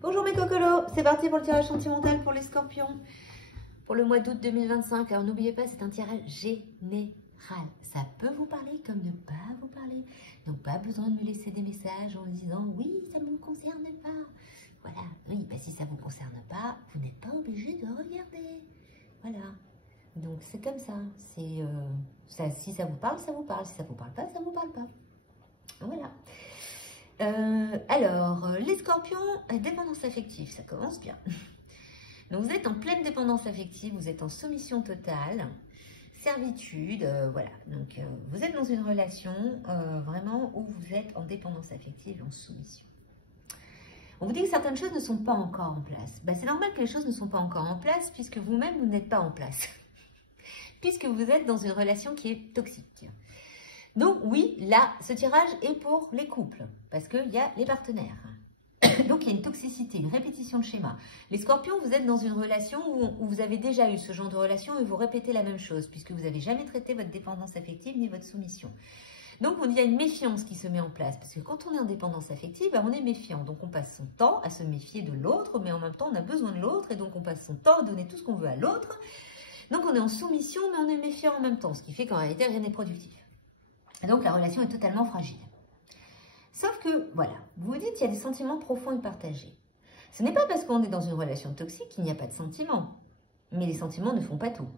Bonjour mes cocolos, c'est parti pour le tirage sentimental pour les scorpions pour le mois d'août 2025. Alors n'oubliez pas, c'est un tirage général. Ça peut vous parler comme ne pas vous parler. Donc pas besoin de me laisser des messages en disant oui, ça ne me concerne pas. Voilà, oui, bah, si ça ne vous concerne pas, vous n'êtes pas obligé de regarder. Voilà, donc c'est comme ça. Si ça vous parle, ça vous parle. Si ça ne vous parle pas, ça ne vous parle pas. Voilà. Alors, les scorpions, dépendance affective, ça commence bien. Donc, vous êtes en pleine dépendance affective, vous êtes en soumission totale, servitude, voilà. Donc, vous êtes dans une relation vraiment où vous êtes en dépendance affective et en soumission. On vous dit que certaines choses ne sont pas encore en place. Ben, c'est normal que les choses ne sont pas encore en place puisque vous-même, vous n'êtes pas en place. Puisque vous êtes dans une relation qui est toxique. Donc oui, là, ce tirage est pour les couples, parce qu'il y a les partenaires. Donc il y a une toxicité, une répétition de schéma. Les scorpions, vous êtes dans une relation où vous avez déjà eu ce genre de relation et vous répétez la même chose, puisque vous n'avez jamais traité votre dépendance affective ni votre soumission. Donc il y a une méfiance qui se met en place, parce que quand on est en dépendance affective, on est méfiant. Donc on passe son temps à se méfier de l'autre, mais en même temps on a besoin de l'autre, et donc on passe son temps à donner tout ce qu'on veut à l'autre. Donc on est en soumission, mais on est méfiant en même temps, ce qui fait qu'en réalité rien n'est productif. Donc, la relation est totalement fragile. Sauf que, voilà, vous vous dites qu'il y a des sentiments profonds et partagés. Ce n'est pas parce qu'on est dans une relation toxique qu'il n'y a pas de sentiments. Mais les sentiments ne font pas tout.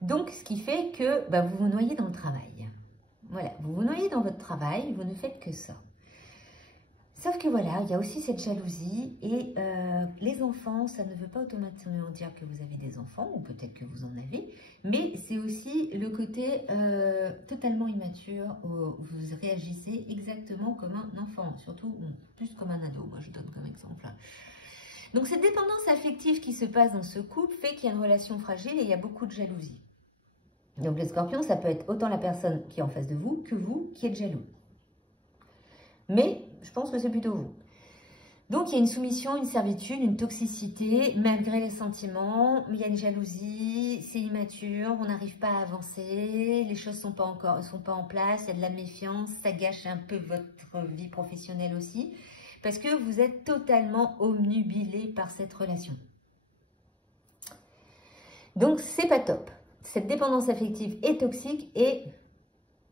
Donc, ce qui fait que vous vous noyez dans le travail. Voilà, vous vous noyez dans votre travail, vous ne faites que ça. Sauf que voilà, il y a aussi cette jalousie et les enfants, ça ne veut pas automatiquement dire que vous avez des enfants, ou peut-être que vous en avez, mais c'est aussi le côté totalement immature où vous réagissez exactement comme un enfant, surtout plus comme un ado, moi je donne comme exemple. Donc cette dépendance affective qui se passe dans ce couple fait qu'il y a une relation fragile et il y a beaucoup de jalousie. Donc les scorpions, ça peut être autant la personne qui est en face de vous que vous qui êtes jaloux. Mais je pense que c'est plutôt vous. Donc, il y a une soumission, une servitude, une toxicité, malgré les sentiments. Il y a une jalousie, c'est immature, on n'arrive pas à avancer, les choses ne sont pas en place, il y a de la méfiance, ça gâche un peu votre vie professionnelle aussi, parce que vous êtes totalement obnubilé par cette relation. Donc, c'est pas top. Cette dépendance affective est toxique et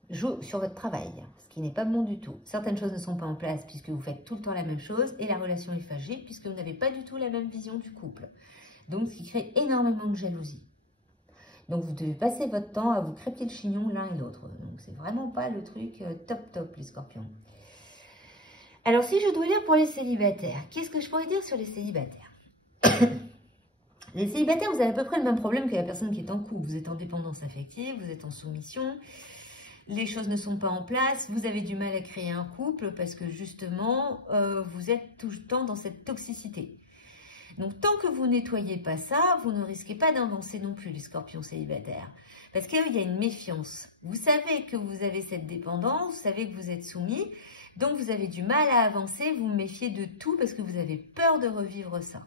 joue sur votre travail, ce qui n'est pas bon du tout. Certaines choses ne sont pas en place puisque vous faites tout le temps la même chose et la relation est fragile puisque vous n'avez pas du tout la même vision du couple. Donc, ce qui crée énormément de jalousie. Donc, vous devez passer votre temps à vous crêper le chignon l'un et l'autre. Donc, c'est vraiment pas le truc top, les scorpions. Alors, si je dois lire pour les célibataires, qu'est-ce que je pourrais dire sur les célibataires? Les célibataires, vous avez à peu près le même problème que la personne qui est en couple. Vous êtes en dépendance affective, vous êtes en soumission. Les choses ne sont pas en place, vous avez du mal à créer un couple parce que justement, vous êtes tout le temps dans cette toxicité. Donc, tant que vous ne nettoyez pas ça, vous ne risquez pas d'avancer non plus, les scorpions célibataires. Parce qu'il y a une méfiance. Vous savez que vous avez cette dépendance, vous savez que vous êtes soumis, donc vous avez du mal à avancer, vous vous méfiez de tout parce que vous avez peur de revivre ça.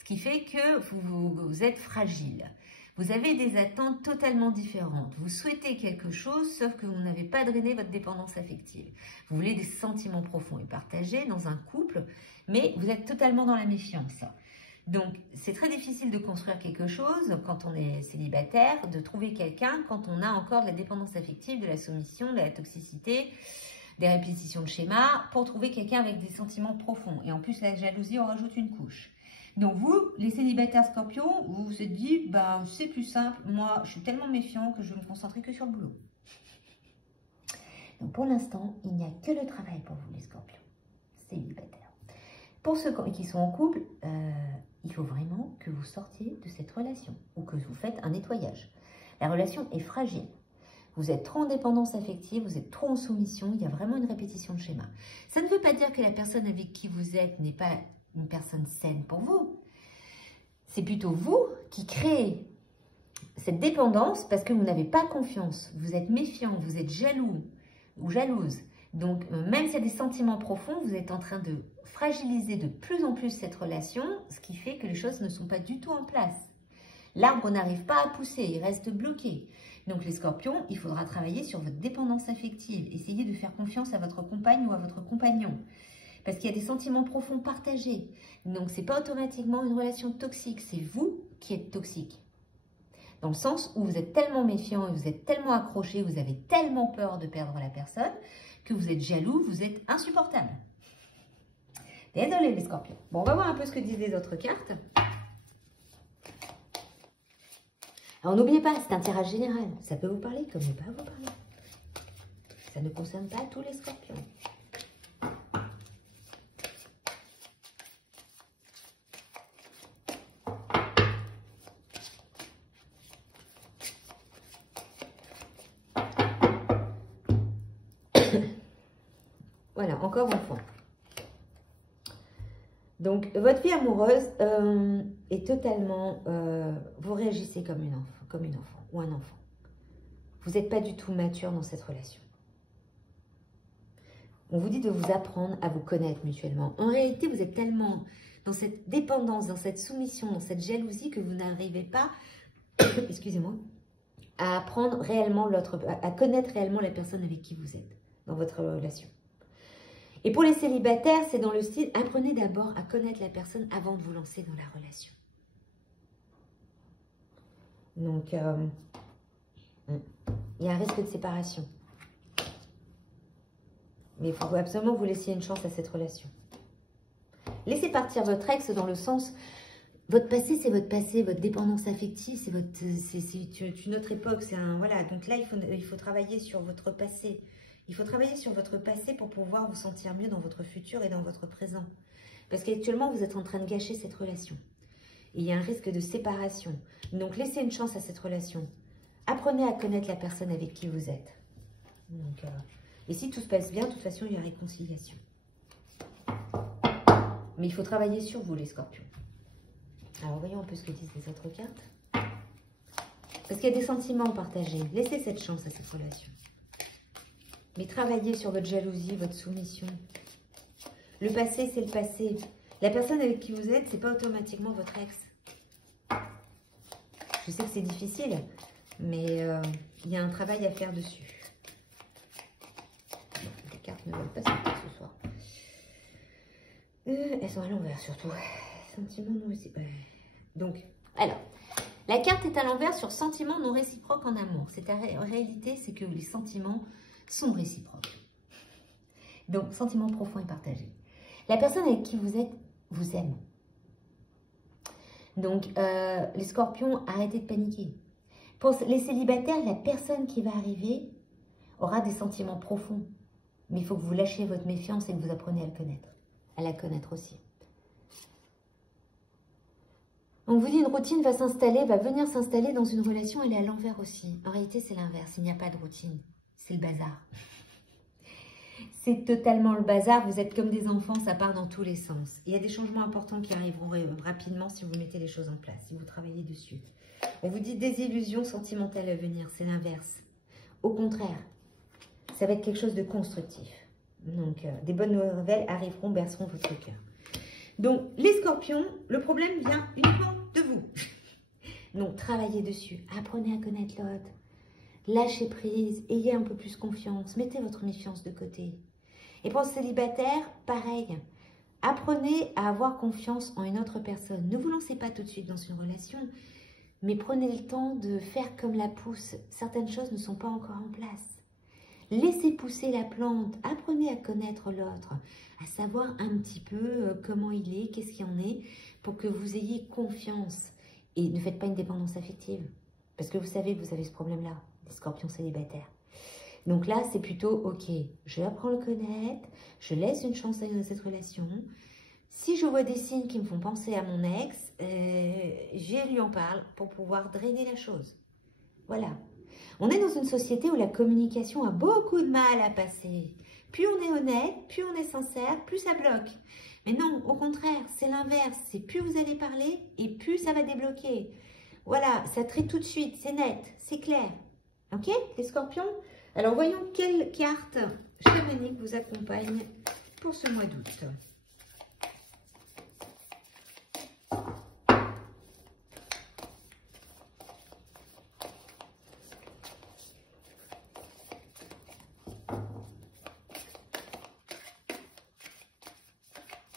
Ce qui fait que vous êtes fragile. Vous avez des attentes totalement différentes. Vous souhaitez quelque chose, sauf que vous n'avez pas drainé votre dépendance affective. Vous voulez des sentiments profonds et partagés dans un couple, mais vous êtes totalement dans la méfiance. Donc, c'est très difficile de construire quelque chose quand on est célibataire, de trouver quelqu'un quand on a encore de la dépendance affective, de la soumission, de la toxicité, des répétitions de schémas, pour trouver quelqu'un avec des sentiments profonds. Et en plus, la jalousie en rajoute une couche. Donc vous, les célibataires scorpions, vous vous êtes dit, c'est plus simple, moi je suis tellement méfiant que je vais me concentrer que sur le boulot. Donc pour l'instant, il n'y a que le travail pour vous les scorpions, célibataires. Pour ceux qui sont en couple, il faut vraiment que vous sortiez de cette relation ou que vous faites un nettoyage. La relation est fragile. Vous êtes trop en dépendance affective, vous êtes trop en soumission, il y a vraiment une répétition de schéma. Ça ne veut pas dire que la personne avec qui vous êtes n'est pas une personne saine pour vous. C'est plutôt vous qui créez cette dépendance parce que vous n'avez pas confiance. Vous êtes méfiant, vous êtes jaloux ou jalouse. Donc, même s'il y a des sentiments profonds, vous êtes en train de fragiliser de plus en plus cette relation, ce qui fait que les choses ne sont pas du tout en place. L'arbre n'arrive pas à pousser, il reste bloqué. Donc, les scorpions, il faudra travailler sur votre dépendance affective. Essayez de faire confiance à votre compagne ou à votre compagnon. Parce qu'il y a des sentiments profonds partagés. Donc, ce n'est pas automatiquement une relation toxique. C'est vous qui êtes toxique. Dans le sens où vous êtes tellement méfiant et vous êtes tellement accroché, vous avez tellement peur de perdre la personne que vous êtes jaloux, vous êtes insupportable. Désolé les scorpions. Bon, on va voir un peu ce que disent les autres cartes. Alors, n'oubliez pas, c'est un tirage général. Ça peut vous parler comme ne pas vous parler. Ça ne concerne pas tous les scorpions. Voilà, encore enfant. Donc, votre vie amoureuse est totalement... vous réagissez comme une enfant ou un enfant. Vous n'êtes pas du tout mature dans cette relation. On vous dit de vous apprendre à vous connaître mutuellement. En réalité, vous êtes tellement dans cette dépendance, dans cette soumission, dans cette jalousie que vous n'arrivez pas, excusez-moi, à apprendre réellement à connaître réellement la personne avec qui vous êtes dans votre relation. Et pour les célibataires, c'est dans le style, apprenez d'abord à connaître la personne avant de vous lancer dans la relation. Donc, il y a un risque de séparation. Mais il faut absolument que vous laissiez une chance à cette relation. Laissez partir votre ex dans le sens, votre passé, c'est votre passé, votre dépendance affective, c'est une autre époque. Voilà. Donc là, il faut travailler sur votre passé. Il faut travailler sur votre passé pour pouvoir vous sentir mieux dans votre futur et dans votre présent. Parce qu'actuellement, vous êtes en train de gâcher cette relation. Et il y a un risque de séparation. Donc, laissez une chance à cette relation. Apprenez à connaître la personne avec qui vous êtes. Donc, et si tout se passe bien, de toute façon, il y a réconciliation. Mais il faut travailler sur vous, les scorpions. Alors, voyons un peu ce que disent les autres cartes. Parce qu'il y a des sentiments partagés. Laissez cette chance à cette relation. Mais travaillez sur votre jalousie, votre soumission. Le passé, c'est le passé. La personne avec qui vous êtes, c'est pas automatiquement votre ex. Je sais que c'est difficile, mais il y a un travail à faire dessus. Bon, les cartes ne veulent pas sortir ce soir. Elles sont à l'envers surtout. Sentiment non réciproque. Donc, alors, la carte est à l'envers sur sentiment non réciproque en amour. En réalité, c'est que les sentiments sont réciproques. Donc, sentiment profond et partagé. La personne avec qui vous êtes vous aime. Donc, les scorpions, arrêtez de paniquer. Pour les célibataires, la personne qui va arriver aura des sentiments profonds. Mais il faut que vous lâchiez votre méfiance et que vous appreniez à le connaître. À la connaître aussi. On vous dit une routine va venir s'installer dans une relation, elle est à l'envers aussi. En réalité, c'est l'inverse. Il n'y a pas de routine. C'est le bazar. C'est totalement le bazar. Vous êtes comme des enfants, ça part dans tous les sens. Il y a des changements importants qui arriveront rapidement si vous mettez les choses en place, si vous travaillez dessus. On vous dit désillusion sentimentale à venir, c'est l'inverse. Au contraire, ça va être quelque chose de constructif. Donc, des bonnes nouvelles arriveront, berceront votre cœur. Donc, les scorpions, le problème vient uniquement de vous. Donc, travaillez dessus. Apprenez à connaître l'autre. Lâchez prise. Ayez un peu plus confiance. Mettez votre méfiance de côté. Et pour le célibataire, pareil. Apprenez à avoir confiance en une autre personne. Ne vous lancez pas tout de suite dans une relation, mais prenez le temps de faire comme la pousse. Certaines choses ne sont pas encore en place. Laissez pousser la plante, apprenez à connaître l'autre, à savoir un petit peu comment il est, qu'est-ce qu'il en est, pour que vous ayez confiance. Et ne faites pas une dépendance affective, parce que vous savez que vous avez ce problème-là, des scorpions célibataires. Donc là, c'est plutôt, ok, je apprends à le connaître, je laisse une chance à cette relation. Si je vois des signes qui me font penser à mon ex, je lui en parle pour pouvoir drainer la chose. Voilà. On est dans une société où la communication a beaucoup de mal à passer. Plus on est honnête, plus on est sincère, plus ça bloque. Mais non, au contraire, c'est l'inverse. C'est plus vous allez parler et plus ça va débloquer. Voilà, ça traite tout de suite, c'est net, c'est clair. Ok, les scorpions? Alors, voyons quelle carte chamanique vous accompagne pour ce mois d'août.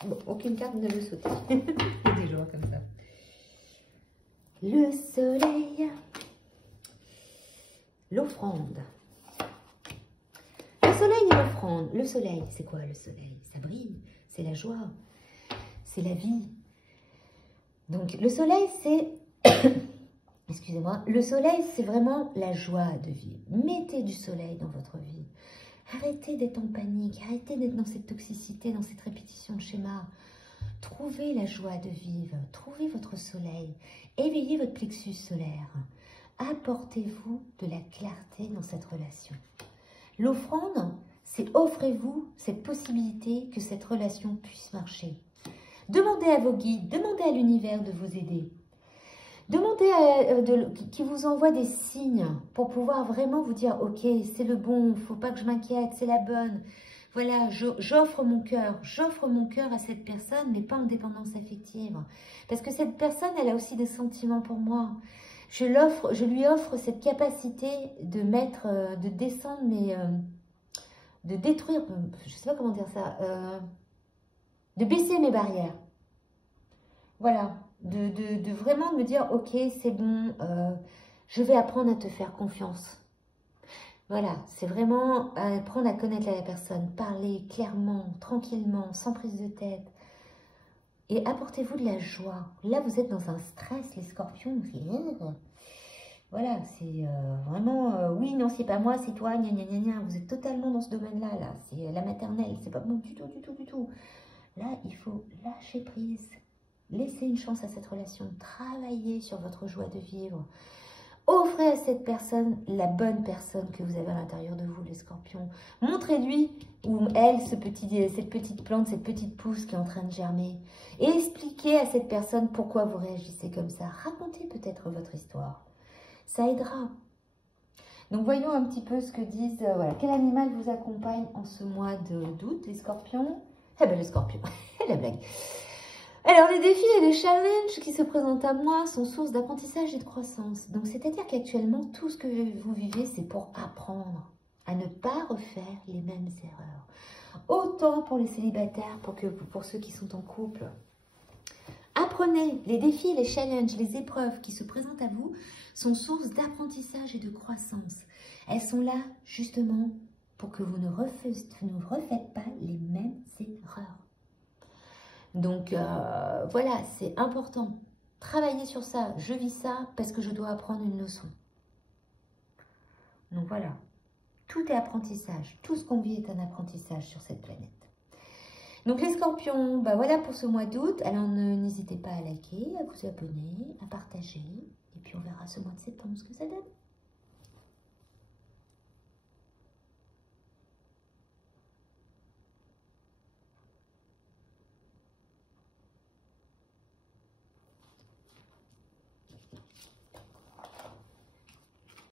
Bon, aucune carte ne veut sauter. C'est des jours comme ça. Le soleil. L'offrande. Le soleil et l'offrande. Le soleil, c'est quoi le soleil? Ça brille, c'est la joie, c'est la vie. Donc le soleil, c'est... Excusez-moi. Le soleil, c'est vraiment la joie de vivre. Mettez du soleil dans votre vie. Arrêtez d'être en panique, arrêtez d'être dans cette toxicité, dans cette répétition de schéma. Trouvez la joie de vivre, trouvez votre soleil, éveillez votre plexus solaire. Apportez-vous de la clarté dans cette relation. L'offrande, c'est offrez-vous cette possibilité que cette relation puisse marcher. Demandez à vos guides, demandez à l'univers de vous aider. Demandez qu'il vous envoie des signes pour pouvoir vraiment vous dire « Ok, c'est le bon, il ne faut pas que je m'inquiète, c'est la bonne. » Voilà, j'offre mon cœur à cette personne, mais pas en dépendance affective. Parce que cette personne, elle a aussi des sentiments pour moi. Je lui offre cette capacité de mettre, de descendre, mais de détruire, je ne sais pas comment dire ça, de baisser mes barrières. Voilà, de vraiment me dire, ok, c'est bon, je vais apprendre à te faire confiance. Voilà, c'est vraiment apprendre à connaître la personne, parler clairement, tranquillement, sans prise de tête. Et apportez-vous de la joie. Là, vous êtes dans un stress, les scorpions. Voilà, c'est vraiment, oui, non, c'est pas moi, c'est toi, gna gna gna gna. Vous êtes totalement dans ce domaine-là, là. C'est la maternelle, c'est pas bon du tout, du tout, du tout. Là, il faut lâcher prise. Laissez une chance à cette relation. Travaillez sur votre joie de vivre. Offrez à cette personne la bonne personne que vous avez à l'intérieur de vous, les scorpions. Montrez-lui ou elle, cette petite plante, cette petite pousse qui est en train de germer. Et expliquez à cette personne pourquoi vous réagissez comme ça. Racontez peut-être votre histoire. Ça aidera. Donc voyons un petit peu ce que disent, voilà, quel animal vous accompagne en ce mois d'août, les scorpions? Eh bien les scorpions, la blague. Alors, les défis et les challenges qui se présentent à moi sont source d'apprentissage et de croissance. Donc, c'est-à-dire qu'actuellement, tout ce que vous vivez, c'est pour apprendre à ne pas refaire les mêmes erreurs. Autant pour les célibataires que pour ceux qui sont en couple. Apprenez, les défis, les challenges, les épreuves qui se présentent à vous sont source d'apprentissage et de croissance. Elles sont là, justement, pour que vous ne refaites pas les mêmes erreurs. Donc, voilà, c'est important. Travaillez sur ça. Je vis ça parce que je dois apprendre une leçon. Donc, voilà. Tout est apprentissage. Tout ce qu'on vit est un apprentissage sur cette planète. Donc, les scorpions, bah voilà pour ce mois d'août. Alors, n'hésitez pas à liker, à vous abonner, à partager. Et puis, on verra ce mois de septembre ce que ça donne.